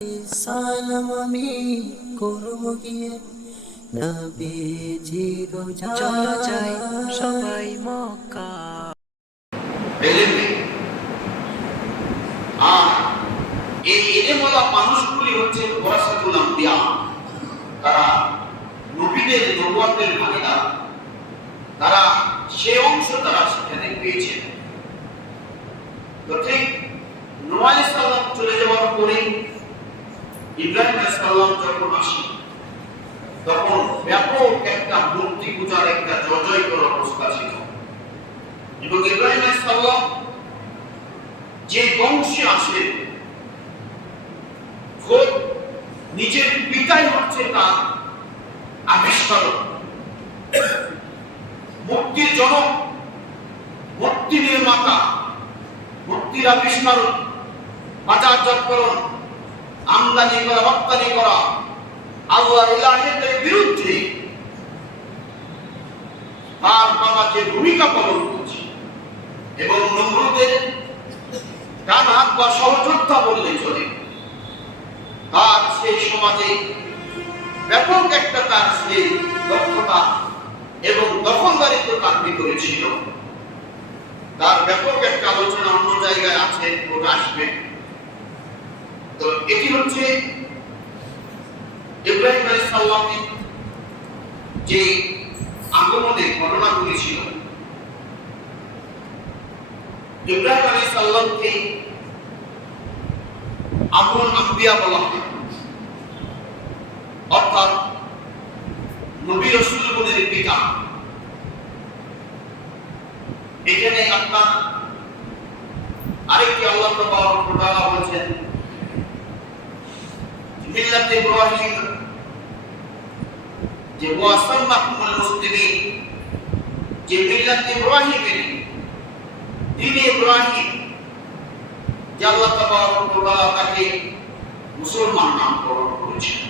সালাম আমি করব গিয়ে নবীজির চলো যাই সবাই মক্কা। আর এই এলেমওয়ালা মানুষগুলি হচ্ছে ওয়ারাসাতুল আম্বিয়া, তারা নবীদের নবুয়তের ভাগীদার, তারা সে অংশ তারা সেখানে পেয়েছেন। তো ঠিক নূহ আলাইহিস সালাম চলে যাওয়ার পরে ইব্রাহিম আলাইহিস সালাম যখন আসেন, তখন ব্যাপক একটা মূর্তি পূজার একটা জয়জয়কর অবস্থা ছিল। এবং ইব্রাহিম আলাইহিস সালাম যে বংশে আসেন, খোদ নিজের পিতাই হচ্ছে তার আবিষ্কারক, মূর্তির জনক, মূর্তি নির্মাতা, মূর্তির আবিষ্কারক, বাজারজাতকরণ, আমদানি করা, রপ্তানি করা, আল্লাহর ইলাহিয়তের বিরুদ্ধে তার বাবা যে ভূমিকা পালন করছে, এবং নমরুদের ডান হাত বা সহযোদ্ধা বললে চলে, তার সেই সমাজে ব্যাপক একটা তার সেই দক্ষতা এবং দখলদারিত্ব তার ভিতরে ছিল। তার ব্যাপক একটা আলোচনা অন্য জায়গায় আছে, ওটা আসবে। তো এটি হচ্ছে ইব্রাহিম আলাইহিস সালামের যে আগমনের ঘটনাগুলি ছিল। ইব্রাহিম আলাইহিস সালামকে আবুল আম্বিয়া বলা হয়, অর্থাৎ নবী রাসূলগণের পিতা। এখানে আপনার আরেকটি আল্লাহ তাবারক ওয়া তাআলা বলেছেন, মিল্লাত ইব্রাহিম, যে ওয়াসাম্মাকুমুল মুসলিমিন, যে মিল্লাত ইব্রাহিমের দ্বীন ইব্রাহিম, যে আল্লাহ তাবারক ওয়া তাআলা তাকে মুসলমান নামকরণ করেছেন।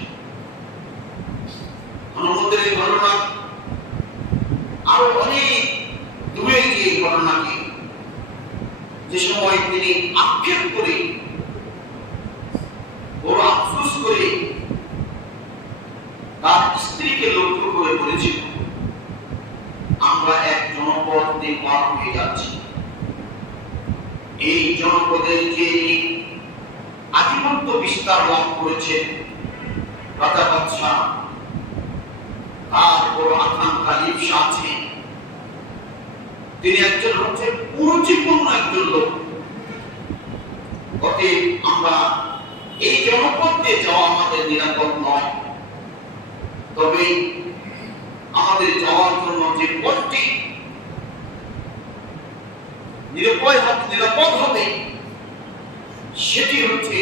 অনুমতের এই ঘটনা আরো অনেক দূরে গিয়ে ঘটনাকে, যে সময় তিনি আক্ষেপ করে, বড় আফসোস করে তার স্ত্রীকে লক্ষ্য করে বলেছিল, আমরা এক জনপদ দিয়ে পার হয়ে যাচ্ছি, এই জনপদের যে আধিপত্য বিস্তার লাভ করেছে রাজা বাদশাহ, তার বড় আকাঙ্ক্ষা লিপ্সা আছে, তিনি একজন হচ্ছে কুরুচিপূর্ণ একজন লোক। অতএব আমরা এই জনপদ দিয়ে যাওয়া আমাদের নিরাপদ নয়, তবে আমাদের যাওয়ার জন্য যে পথটি নিরাপদ হবে সেটি হচ্ছে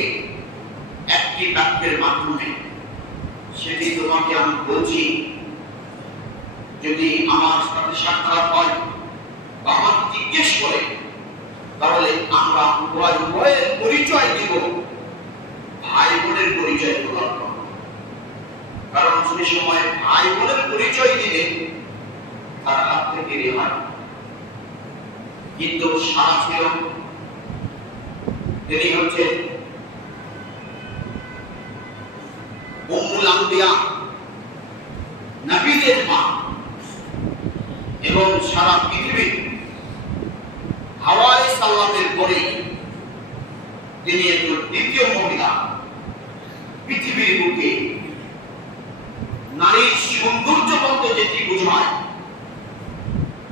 একটি বাক্যের মাধ্যমে। সেটি তোমাকে আমি বলছি, যদি আমার সাথে সাক্ষাৎ হয় বা আমাকে জিজ্ঞেস করে, তাহলে আমরা উভয়ের পরিচয় দিব, ভাই বোনের পরিচয় প্রদান করব। কারণ সেই সময় ভাই বোনের পরিচয় দিলে তার হাত থেকে রেহাই। কিন্তু সারা ছিল, তিনি হচ্ছে উম্মুল আম্বিয়া, নবীদের মা, এবং সারা পৃথিবীর হাওয়া আলাইহিস সালামের পরে তিনি একজন দ্বিতীয় মহিলা। পৃথিবীর বুকে নারীর সৌন্দর্য বলতে যেটি বোঝায়,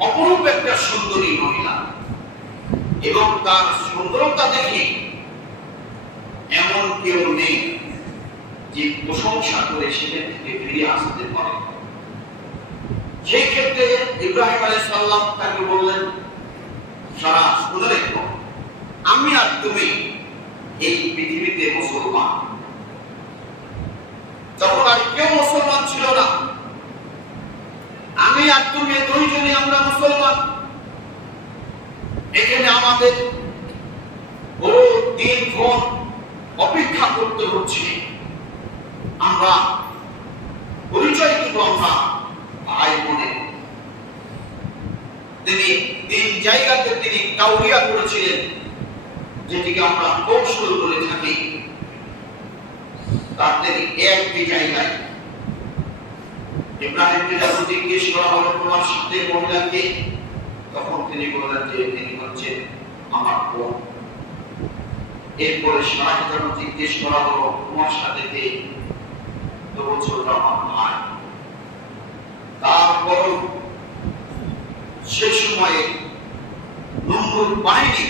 অপরূপ একটা সুন্দরী মহিলা, এবং তার সুন্দরতা দেখে এমন কেউ নেই যে প্রশংসা করে সেখান থেকে ফিরে আসতে পারে। সেই ক্ষেত্রে ইব্রাহিম আলাইহিস সালাম তাকে বললেন, সারা শুনে রেখো, আমি আর তুমি এই পৃথিবীতে মুসলমান। তখন আর কেউ মুসলমান ছিল না, আমি আর তুমি দুইজনই আমরা মুসলমান। এখানে আমাদের বড় দিনক্ষণ অপেক্ষা করতে হচ্ছে, আমরা পরিচয় দিব আমরা ভাই বোনে। তিনি তিন জায়গাতে তিনি তাওরিয়া করেছিলেন, যেটিকে আমরা কৌশল বলে থাকি। তাদের একটি জায়গায় ইব্রাহিমকে যখন জিজ্ঞেস করা হলো তোমার সাথে মহিলাকে, তখন তিনি বললেন যে তিনি হচ্ছেন আমার বোন। এরপরে সারাকে যখন জিজ্ঞেস করা হলো তোমার সাথে কে, তো বলছে ওটা আমার ভাই। তারপর সে সময়ে নমরুদ বাহিনী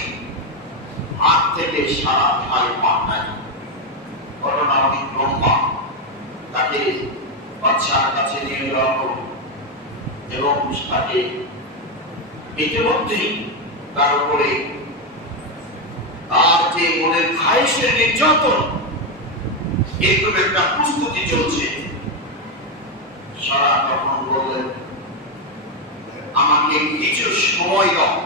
হাত থেকে সারা ভাই পাঠায়। ঘটনা অনেক লম্বা। তাকে বাদশার কাছে নিয়ে যাওয়া হলো এবং তাকে ইতিমধ্যেই তার উপরে তার যে মনের খায়েশের নির্যাতন, এরকম একটা প্রস্তুতি চলছে। সারা তখন বললেন আমাকে কিছু সময় দাও,